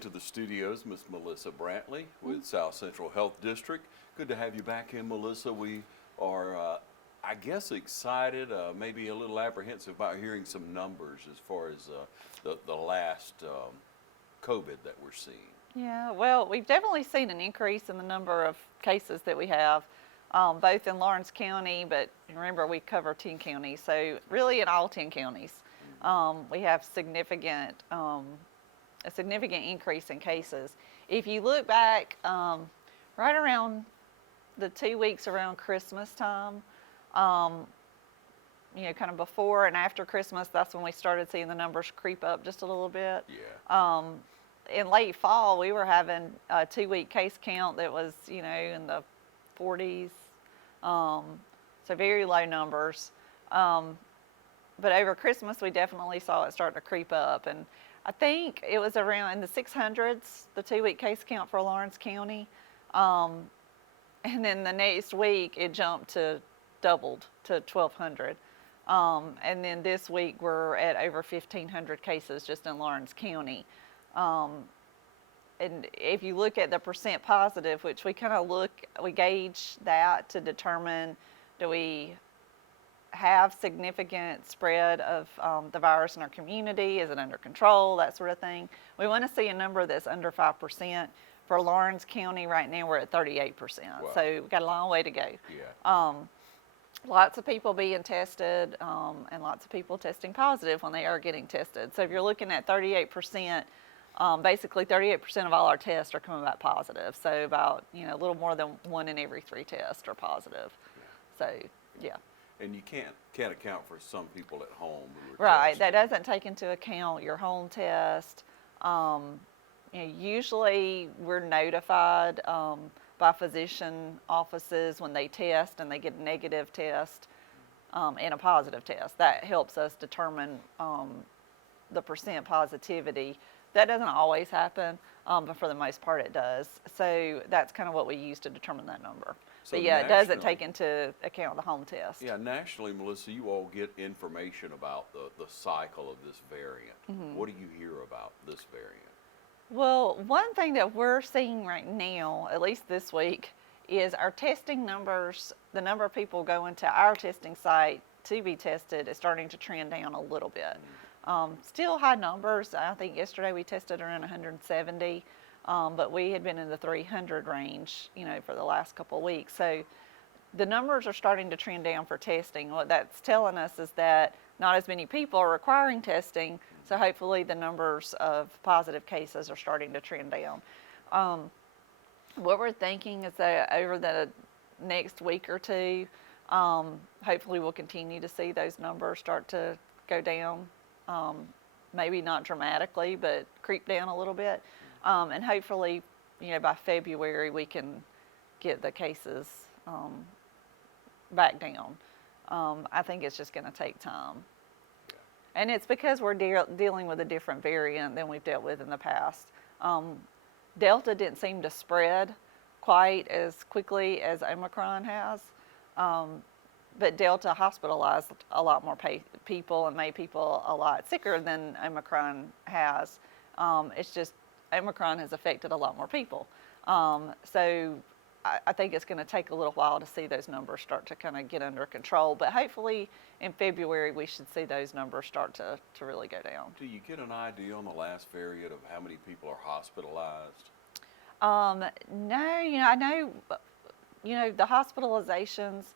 into the studios, Miss Melissa Brantley with South Central Health District. Good to have you back in, Melissa. We are, I guess, excited, maybe a little apprehensive about hearing some numbers as far as the last COVID that we're seeing. Yeah, well, we've definitely seen an increase in the number of cases that we have, both in Lawrence County, but remember we cover 10 counties, so really in all 10 counties. We have a significant increase in cases. If you look back right around the 2 weeks around Christmas time, kind of before and after Christmas, that's when we started seeing the numbers creep up just a little bit. Yeah. In late fall, we were having a 2-week case count that was, in the 40s, so very low numbers. But over Christmas, we definitely saw it start to creep up, and I think it was around in the 600s, the 2-week case count for Lawrence County, and then the next week it doubled to 1,200, and then this week we're at over 1,500 cases just in Lawrence County. And if you look at the percent positive, which we gauge that to determine, do we have significant spread of the virus in our community? Is it under control? That sort of thing. We want to see a number that's under 5%. For Lawrence County right now, we're at 38%. Wow. So we've got a long way to go. Yeah. Lots of people being tested, and lots of people testing positive when they are getting tested. So if you're looking at 38%, basically 38% of all our tests are coming back positive. So about, a little more than 1 in every 3 tests are positive. Yeah. So, yeah. And you can't account for some people at home who are right. tested. That doesn't take into account your home test. Usually we're notified by physician offices when they test and they get a negative test and a positive test. That helps us determine the percent positivity. That doesn't always happen, but for the most part it does. So that's kind of what we use to determine that number. So but yeah, it doesn't take into account the home test. Yeah, nationally, Melissa, you all get information about the cycle of this variant. Mm-hmm. What do you hear about this variant? Well, one thing that we're seeing right now, at least this week, is our testing numbers, the number of people going to our testing site to be tested is starting to trend down a little bit. Mm-hmm. Still high numbers. I think yesterday we tested around 170. But we had been in the 300 range, for the last couple of weeks. So the numbers are starting to trend down for testing. What that's telling us is that not as many people are requiring testing, so hopefully the numbers of positive cases are starting to trend down. What we're thinking is that over the next week or two, hopefully we'll continue to see those numbers start to go down, maybe not dramatically, but creep down a little bit. And hopefully, by February we can get the cases back down. I think it's just going to take time. Yeah. And it's because we're dealing with a different variant than we've dealt with in the past. Delta didn't seem to spread quite as quickly as Omicron has, but Delta hospitalized a lot more people and made people a lot sicker than Omicron has. It's just Omicron has affected a lot more people. So I think it's going to take a little while to see those numbers start to kind of get under control. But hopefully in February we should see those numbers start to really go down. Do you get an idea on the last variant of how many people are hospitalized? No, I know, the hospitalizations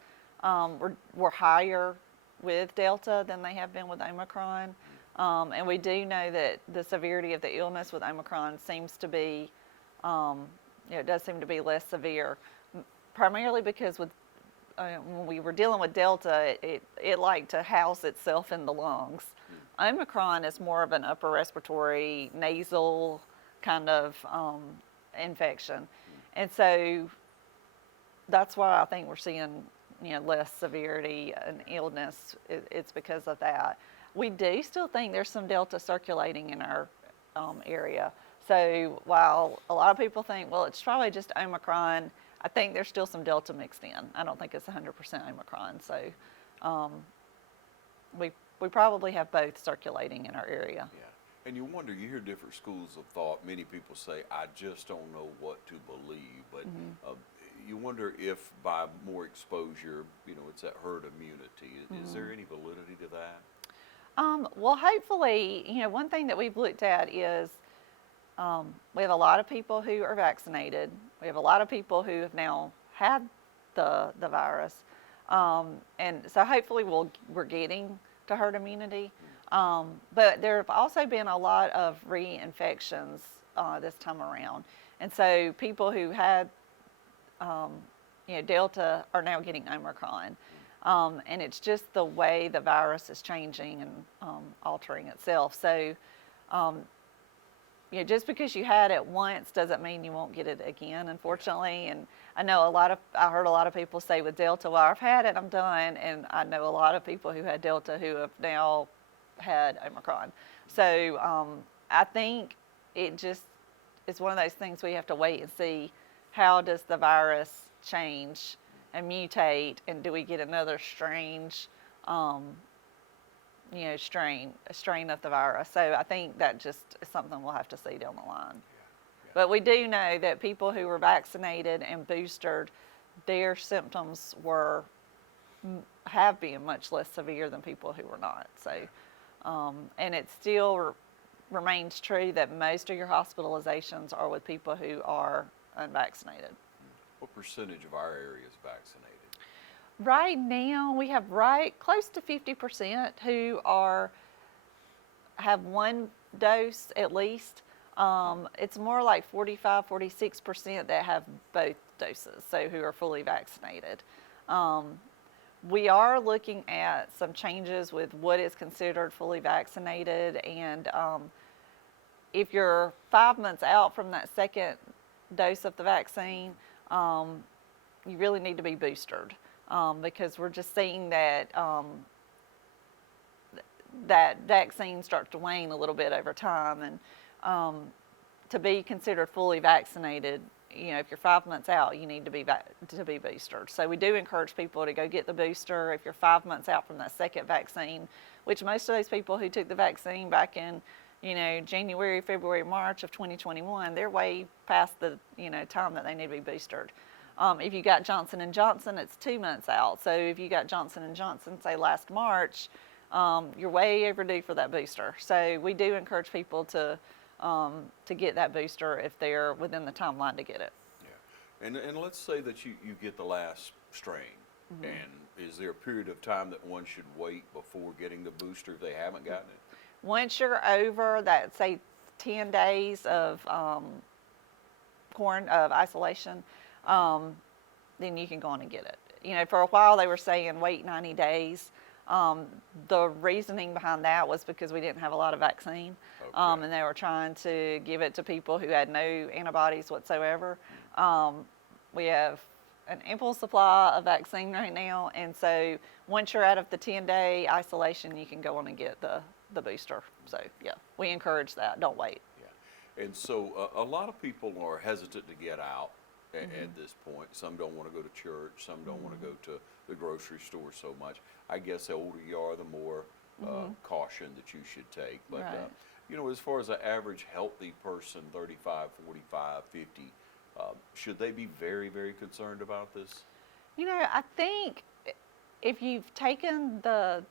were higher with Delta than they have been with Omicron. And we do know that the severity of the illness with Omicron seems to be, it does seem to be less severe, primarily because when we were dealing with Delta, it liked to house itself in the lungs. Omicron is more of an upper respiratory, nasal kind of infection. And so that's why I think we're seeing, less severity and illness. It's because of that. We do still think there's some Delta circulating in our area. So while a lot of people think, well, it's probably just Omicron, I think there's still some Delta mixed in. I don't think it's 100% Omicron. So we probably have both circulating in our area. Yeah. And you wonder, you hear different schools of thought. Many people say, I just don't know what to believe. But you wonder if by more exposure, it's that herd immunity. Is there any validity to that? Well, hopefully, one thing that we've looked at is we have a lot of people who are vaccinated. We have a lot of people who have now had the virus. And so hopefully we're getting to herd immunity. But there have also been a lot of reinfections this time around. And so people who had, Delta are now getting Omicron. And it's just the way the virus is changing and altering itself. So, just because you had it once doesn't mean you won't get it again, unfortunately. And I heard a lot of people say with Delta, well, I've had it, I'm done. And I know a lot of people who had Delta who have now had Omicron. So I think it's one of those things we have to wait and see, how does the virus change and mutate, and do we get another strange strain of the virus. So I think that just is something we'll have to see down the line. Yeah. But we do know that people who were vaccinated and boosted, their symptoms have been much less severe than people who were not. So, and it still remains true that most of your hospitalizations are with people who are unvaccinated. What percentage of our area is vaccinated? Right now, we have close to 50% who have one dose at least. It's more like 45, 46% that have both doses, so who are fully vaccinated. We are looking at some changes with what is considered fully vaccinated, and if you're 5 months out from that second dose of the vaccine, you really need to be boosted. Because we're just seeing that that vaccine starts to wane a little bit over time, and to be considered fully vaccinated, if you're 5 months out, you need to be boosted. So we do encourage people to go get the booster if you're 5 months out from that second vaccine, which most of those people who took the vaccine back in January, February, March of 2021, they're way past the time that they need to be boosted. If you got Johnson & Johnson, it's 2 months out. So if you got Johnson & Johnson, say last March, you're way overdue for that booster. So we do encourage people to get that booster if they're within the timeline to get it. Yeah, and let's say that you get the last strain, and is there a period of time that one should wait before getting the booster if they haven't gotten it? Once you're over that, say, 10 days of isolation, then you can go on and get it. For a while they were saying wait 90 days. The reasoning behind that was because we didn't have a lot of vaccine, and they were trying to give it to people who had no antibodies whatsoever. We have an ample supply of vaccine right now, and so once you're out of the 10-day isolation, you can go on and get the booster. So yeah, we encourage that. Don't wait. Yeah, and so a lot of people are hesitant to get out at this point. Some don't want to go to church. Some don't want to go to the grocery store so much. I guess the older you are, the more caution that you should take. But, right. As far as an average healthy person, 35, 45, 50, should they be very, very concerned about this? I think if you've taken the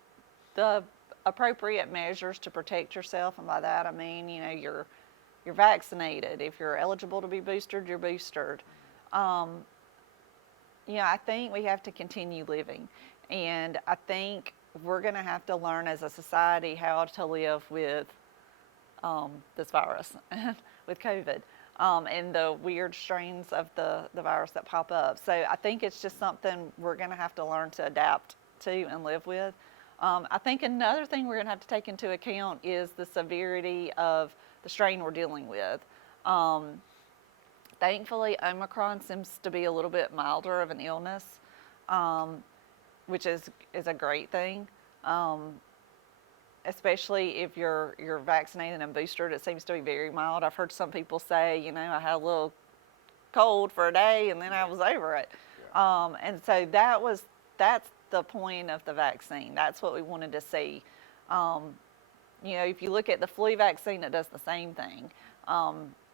appropriate measures to protect yourself, and by that I mean, you're vaccinated. If you're eligible to be boosted, you're boosted. I think we have to continue living, and I think we're going to have to learn as a society how to live with this virus, with COVID, and the weird strains of the virus that pop up. So I think it's just something we're going to have to learn to adapt to and live with. I think another thing we're going to have to take into account is the severity of the strain we're dealing with. Thankfully, Omicron seems to be a little bit milder of an illness, which is a great thing. Especially if you're vaccinated and boosted, it seems to be very mild. I've heard some people say, I had a little cold for a day and then I was over it. Yeah. And so that's the point of the vaccine. That's what we wanted to see. you know, if you look at the flu vaccine, it does the same thing.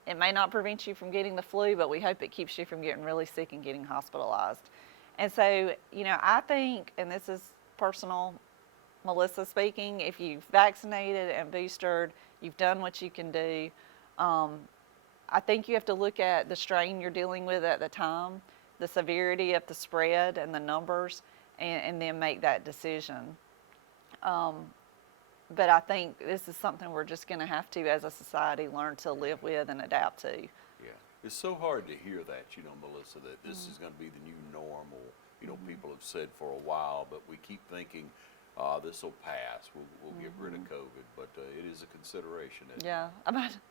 It may not prevent you from getting the flu, but we hope it keeps you from getting really sick and getting hospitalized. And so, you know, I think, and this is personal, Melissa speaking, if you've vaccinated and boosted, you've done what you can do. I think you have to look at the strain you're dealing with at the time, the severity of the spread and the numbers, and then make that decision. But I think this is something we're just going to have to, as a society, learn to live with and adapt to. Yeah, it's so hard to hear that, you know, Melissa, that this is going to be the new normal. You know, people have said for a while, but we keep thinking, this will pass. We'll get rid of COVID, but it is a consideration. Yeah,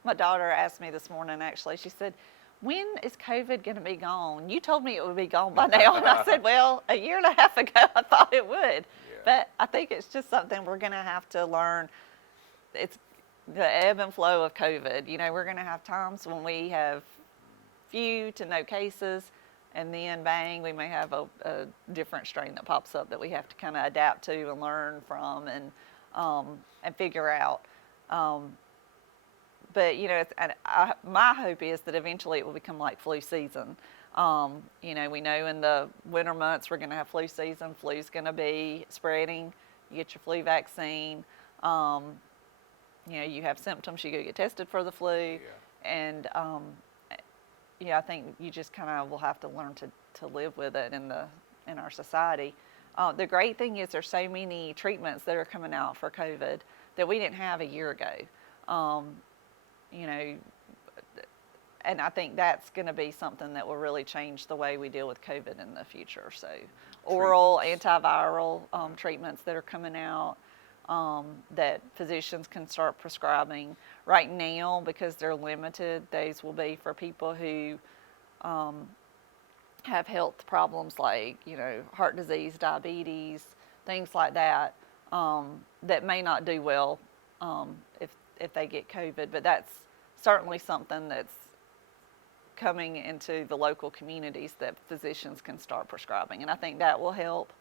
my daughter asked me this morning, actually. She said, when is COVID going to be gone? You told me it would be gone by now. And I said, well, a year and a half ago, I thought it would. Yeah. But I think it's just something we're going to have to learn. It's the ebb and flow of COVID. You know, we're going to have times when we have few to no cases, and then bang, we may have a different strain that pops up that we have to kind of adapt to and learn from and figure out. But, you know, my hope is that eventually it will become like flu season. You know, we know in the winter months we're going to have flu season. Flu's going to be spreading. You get your flu vaccine. You know, you have symptoms, you go get tested for the flu. Yeah. And, yeah, I think you just kind of will have to learn to live with it in our society. The great thing is there's so many treatments that are coming out for COVID that we didn't have a year ago. You know, and I think that's going to be something that will really change the way we deal with COVID in the future. So oral antiviral treatments that are coming out that physicians can start prescribing right now, because they're limited. Those will be for people who have health problems like, you know, heart disease, diabetes, things like that, that may not do well if they get COVID. But that's certainly something that's coming into the local communities that physicians can start prescribing, and I think that will help.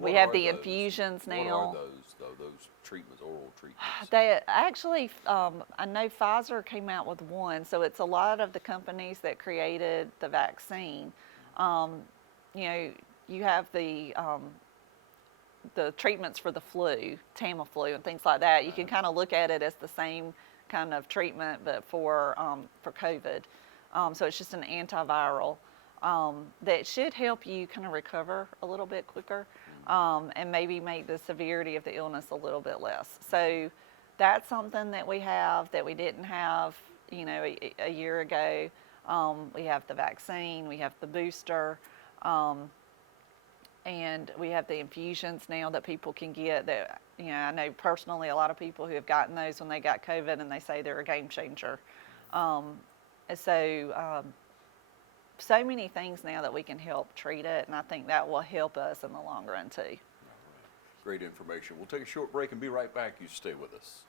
We have the infusions now. What are those treatments, oral treatments? They actually, I know Pfizer came out with one, so it's a lot of the companies that created the vaccine. You know, you have the treatments for the flu, Tamiflu and things like that. You can kind of look at it as the same kind of treatment, but for COVID. So it's just an antiviral. That should help you kind of recover a little bit quicker, and maybe make the severity of the illness a little bit less. So that's something that we have that we didn't have, you know, a year ago. We have the vaccine, we have the booster, and we have the infusions now that people can get. That, you know, I know personally a lot of people who have gotten those when they got COVID, and they say they're a game changer. So many things now that we can help treat it, and I think that will help us in the long run too. All right. Great information. We'll take a short break and be right back. You stay with us.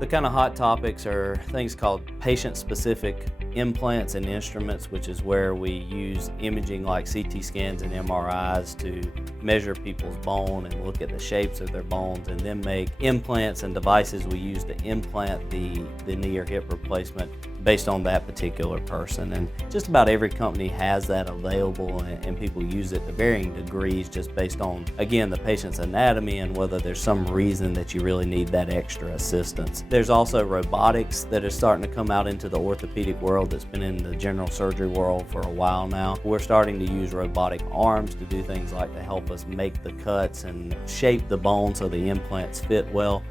The kind of hot topics are things called patient-specific implants and instruments, which is where we use imaging like CT scans and MRIs to measure people's bone and look at the shapes of their bones, and then make implants and devices we use to implant the knee or hip replacement based on that particular person. And just about every company has that available, and people use it to varying degrees just based on, again, the patient's anatomy and whether there's some reason that you really need that extra assistance. There's also robotics that is starting to come out into the orthopedic world that's been in the general surgery world for a while now. We're starting to use robotic arms to do things like to help us make the cuts and shape the bone so the implants fit well.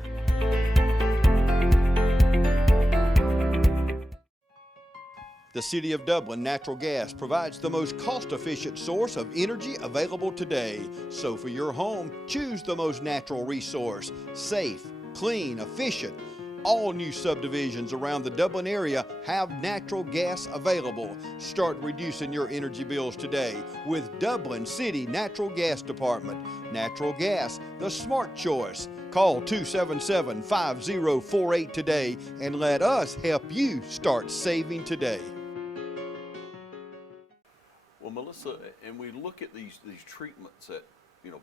The City of Dublin Natural Gas provides the most cost-efficient source of energy available today. So for your home, choose the most natural resource. Safe, clean, efficient. All new subdivisions around the Dublin area have natural gas available. Start reducing your energy bills today with Dublin City Natural Gas Department. Natural gas, the smart choice. Call 277-5048 today and let us help you start saving today. Well, Well, Melissa, and we look at these treatments that,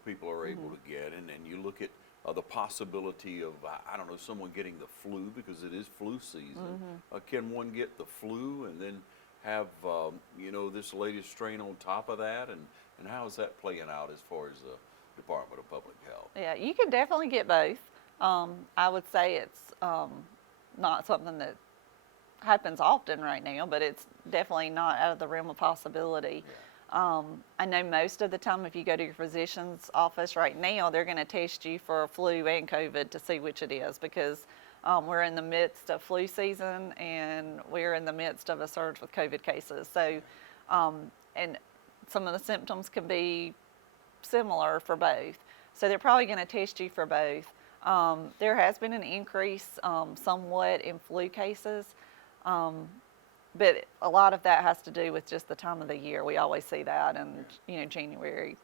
people are able to get, and you look at the possibility of, I don't know, someone getting the flu because it is flu season. Can one get the flu and then have, this latest strain on top of that? And how is that playing out as far as the Department of Public Health? Yeah, you can definitely get both. I would say it's not something that happens often right now, but it's definitely not out of the realm of possibility. Yeah. I know most of the time if you go to your physician's office right now, they're going to test you for flu and COVID to see which it is, because we're in the midst of flu season and we're in the midst of a surge with COVID cases. So, and some of the symptoms can be similar for both. So they're probably going to test you for both. There has been an increase somewhat in flu cases, but a lot of that has to do with just the time of the year. We always see that in January,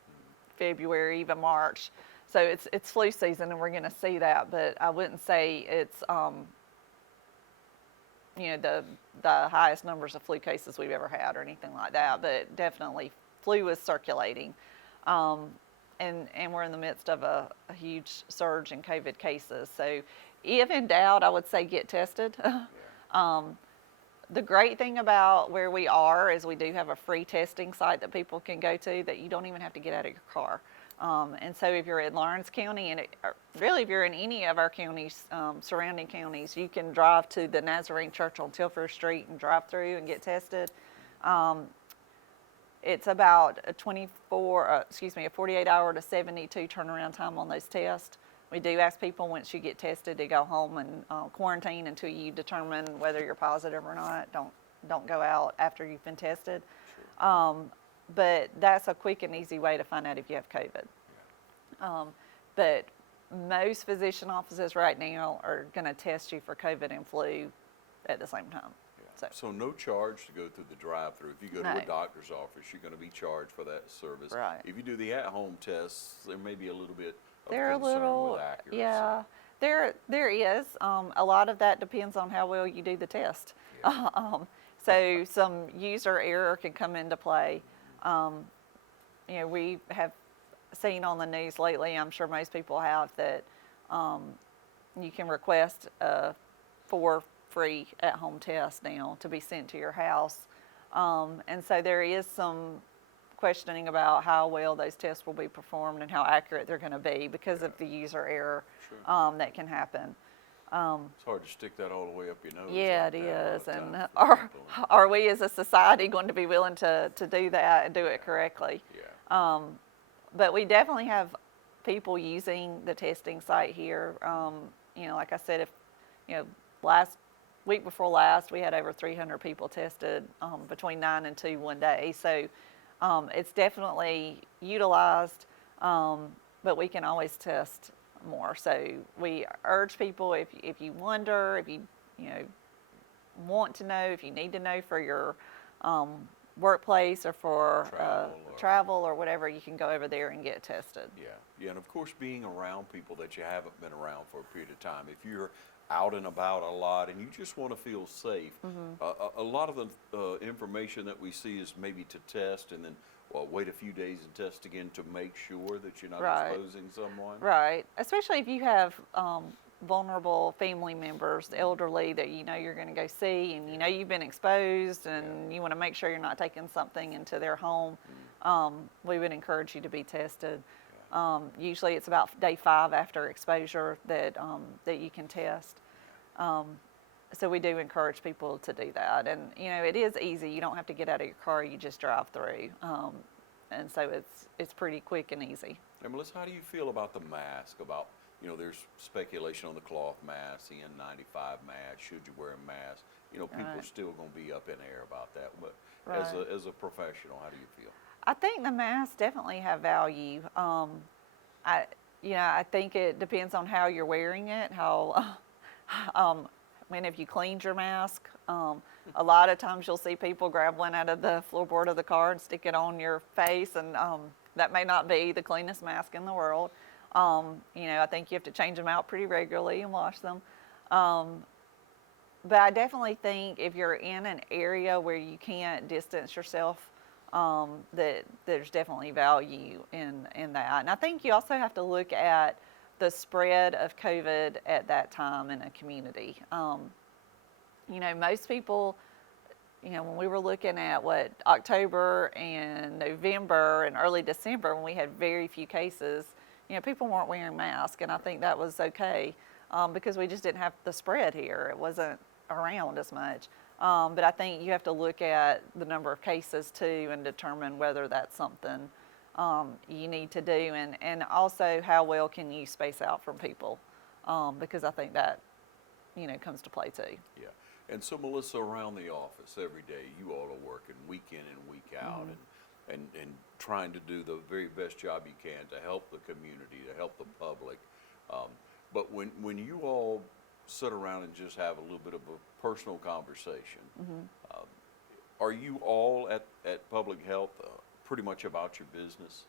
February, even March. So it's flu season and we're going to see that, but I wouldn't say it's the highest numbers of flu cases we've ever had or anything like that, but definitely flu is circulating. And we're in the midst of a huge surge in COVID cases. So if in doubt, I would say get tested. The great thing about where we are is we do have a free testing site that people can go to that you don't even have to get out of your car. And so if you're in Lawrence County, and really if you're in any of our counties, surrounding counties, you can drive to the Nazarene Church on Tilford Street and drive through and get tested. It's about a 48 hour to 72 turnaround time on those tests. We do ask people once you get tested to go home and quarantine until you determine whether you're positive or not. Don't go out after you've been tested. Sure. But that's a quick and easy way to find out if you have COVID. Yeah. But most physician offices right now are going to test you for COVID and flu at the same time. So no charge to go through the drive-through. If you go to a doctor's office, you're going to be charged for that service. Right. If you do the at-home tests, there may be a little bit of They're concern a little, with accuracy. yeah. There is. A lot of that depends on how well you do the test. Yeah. So some user error can come into play. We have seen on the news lately, I'm sure most people have, that you can request 4 free at-home tests now to be sent to your house. And so there is some questioning about how well those tests will be performed and how accurate they're going to be because of the user error. Sure. That can happen. It's hard to stick that all the way up your nose. Yeah, like it that is. And people. are we as a society going to be willing to do that and do it correctly? Yeah. But we definitely have people using the testing site here. Like I said, last week before last, we had over 300 people tested between 9 and 2 one day. So it's definitely utilized, but we can always test more. So we urge people, if you wonder, if you want to know, if you need to know for your workplace or for travel or whatever, you can go over there and get tested. Yeah, and of course being around people that you haven't been around for a period of time. If you're out and about a lot and you just want to feel safe, a lot of the information that we see is maybe to test and then wait a few days and test again to make sure that you're not exposing someone. Right, especially if you have vulnerable family members, elderly, that you're going to go see and you've been exposed and you want to make sure you're not taking something into their home. We would encourage you to be tested. Usually it's about day 5 after exposure that you can test. So we do encourage people to do that. And, it is easy. You don't have to get out of your car. You just drive through. And so it's pretty quick and easy. And Melissa, how do you feel about the mask? About, there's speculation on the cloth mask, the N95 mask, should you wear a mask? People are still going to be up in the air about that. But as a professional, how do you feel? I think the masks definitely have value. I think it depends on how you're wearing it, when have you cleaned your mask. A lot of times you'll see people grab one out of the floorboard of the car and stick it on your face, and that may not be the cleanest mask in the world. I think you have to change them out pretty regularly and wash them. But I definitely think if you're in an area where you can't distance yourself that there's definitely value in that. And I think you also have to look at the spread of COVID at that time in a community. Most people, when we were looking at October and November and early December, when we had very few cases, people weren't wearing masks, and I think that was okay because we just didn't have the spread here. It wasn't around as much. But I think you have to look at the number of cases too and determine whether that's something you need to do, and also how well can you space out from people, because I think that comes to play too. Yeah. And so, Melissa, around the office every day, you all are working week in and week out, and trying to do the very best job you can to help the community, to help the public. But when you all sit around and just have a little bit of a personal conversation, are you all at Public Health pretty much about your business,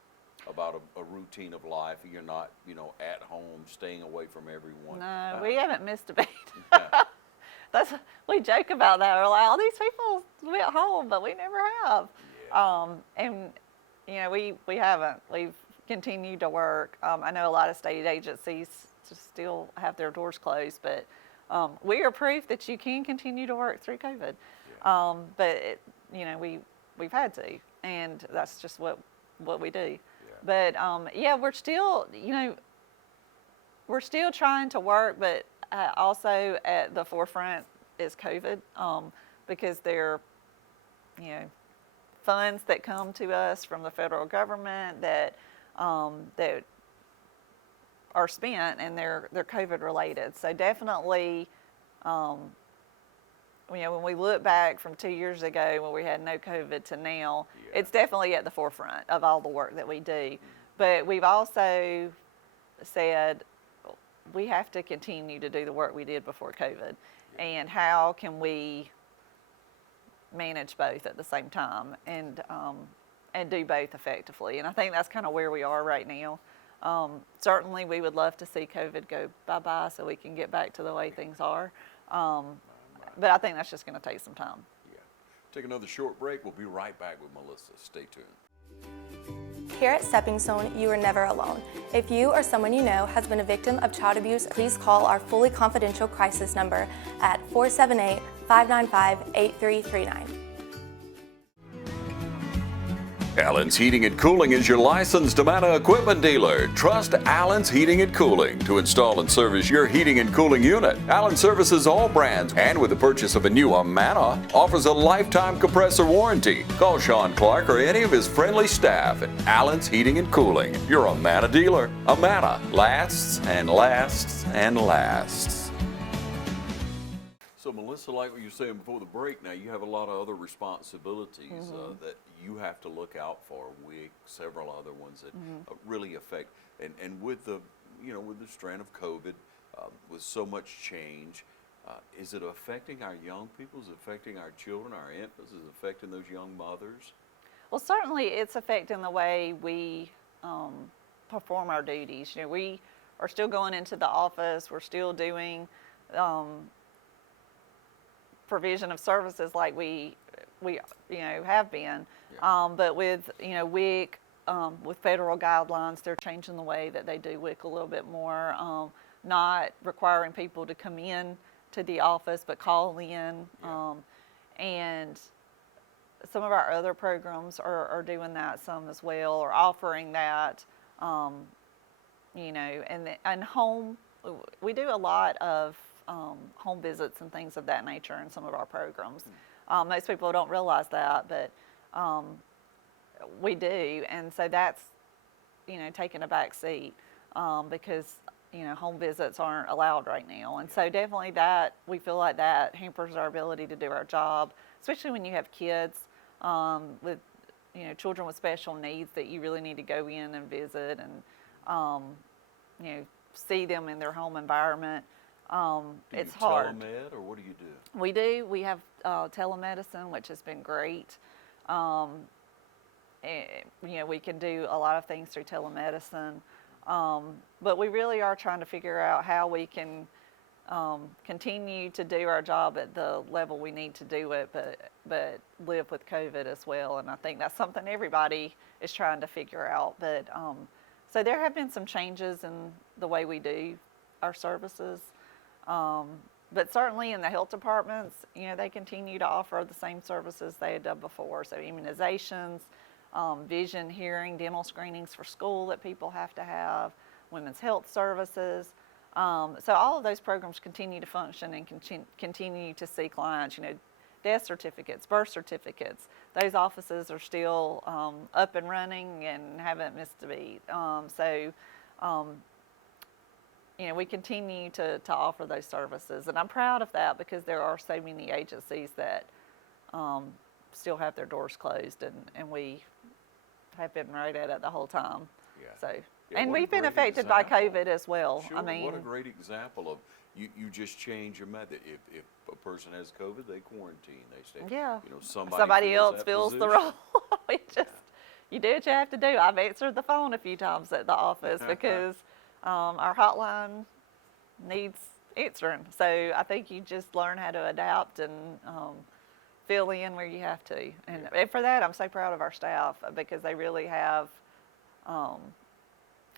about a routine of life? You're not, at home, staying away from everyone? No, we haven't missed a beat. Yeah. We joke about that. We're like, all these people we at home, but we never have. Yeah. And we haven't. We've continued to work. I know a lot of state agencies just still have their doors closed, but we are proof that you can continue to work through COVID. Yeah. But we've had to, and that's just what we do. Yeah. But we're still trying to work, but also at the forefront is COVID, because there are funds that come to us from the federal government that are spent, and they're COVID related. So definitely, when we look back from 2 years ago when we had no COVID to now, it's definitely at the forefront of all the work that we do. But we've also said we have to continue to do the work we did before COVID, and how can we manage both at the same time and do both effectively. And I think that's kind of where we are right now. Certainly we would love to see COVID go bye-bye so we can get back to the way things are. But I think that's just going to take some time. Yeah. Take another short break. We'll be right back with Melissa. Stay tuned. Here at Stepping Stone, you are never alone. If you or someone you know has been a victim of child abuse, please call our fully confidential crisis number at 478-595-8339. Allen's Heating and Cooling is your licensed Amana equipment dealer. Trust Allen's Heating and Cooling to install and service your heating and cooling unit. Allen services all brands, and with the purchase of a new Amana, offers a lifetime compressor warranty. Call Sean Clark or any of his friendly staff at Allen's Heating and Cooling, your Amana dealer. Amana lasts and lasts and lasts. So, Melissa, like what you were saying before the break, now you have a lot of other responsibilities that you have to look out for. Several other ones that really affect, and with the with the strain of COVID, with so much change, is it affecting our young people? Is it affecting our children, our infants? Is it affecting those young mothers? Well, certainly it's affecting the way we perform our duties. We are still going into the office. We're still doing provision of services like we have been, but with WIC, with federal guidelines, they're changing the way that they do WIC a little bit more, not requiring people to come in to the office but call in, and some of our other programs are doing that some as well, or offering that, and home. We do a lot of home visits and things of that nature in some of our programs. Most people don't realize that, but we do, and so that's taking a back seat because home visits aren't allowed right now, and so definitely that we feel like that hampers our ability to do our job, especially when you have kids with children with special needs that you really need to go in and visit and see them in their home environment. It's hard. Telemed, or what do you do? We do. We have telemedicine, which has been great. We can do a lot of things through telemedicine, but we really are trying to figure out how we can continue to do our job at the level we need to do it, but live with COVID as well. And I think that's something everybody is trying to figure out. But so there have been some changes in the way we do our services. But certainly in the health departments, they continue to offer the same services they had done before. So immunizations, vision, hearing, dental screenings for school that people have to have, women's health services. So all of those programs continue to function and continue to see clients. Death certificates, birth certificates. Those offices are still up and running and haven't missed a beat. We continue to offer those services, and I'm proud of that because there are so many agencies that still have their doors closed, and we have been right at it the whole time. Yeah. So, Yeah, and what a we've been great affected by example. COVID as well. Sure, I mean, what a great example of you just change your method. If a person has COVID, they quarantine, they stay. yeah. Somebody fills else that fills the position. role. You do what you have to do. I've answered the phone a few times at the office because our hotline needs answering. So I think you just learn how to adapt and fill in where you have to. And for that, I'm so proud of our staff because they really have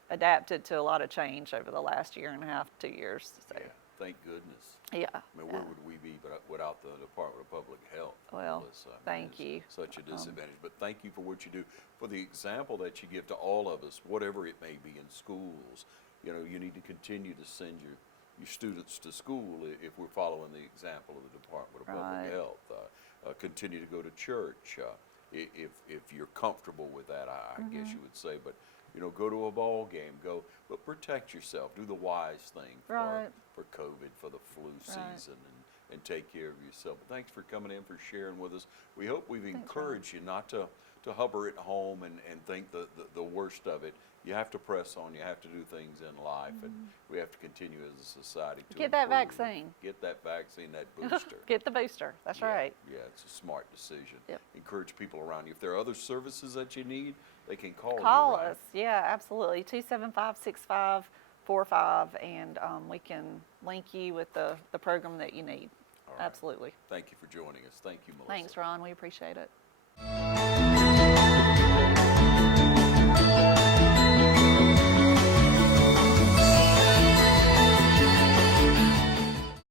adapted to a lot of change over the last year and a half, 2 years. So, Yeah, thank goodness. yeah. I mean, where would we be without the Department of Public Health? Well, Melissa? I mean, thank it's you. Such a disadvantage, but thank you for what you do, for the example that you give to all of us, whatever it may be in schools. You need to continue to send your students to school if we're following the example of the Department of Right. Public Health. Continue to go to church if you're comfortable with that, I guess you would say. But go to a ball game, but protect yourself. Do the wise thing Right. for COVID, for the flu Right. season, and take care of yourself. But thanks for coming in, for sharing with us. We hope we've encouraged you not to hover at home and think the worst of it. You have to press on. You have to do things in life, and we have to continue as a society to Get that improve. vaccine. Get that vaccine, that booster. Get the booster. That's Yeah, right. Yeah, it's a smart decision. Yep. Encourage people around you. If there are other services that you need, they can call you. Call right? us. Yeah, absolutely. 275-6545, and we can link you with the program that you need. All right. Absolutely. Thank you for joining us. Thank you, Melissa. Thanks, Ron. We appreciate it.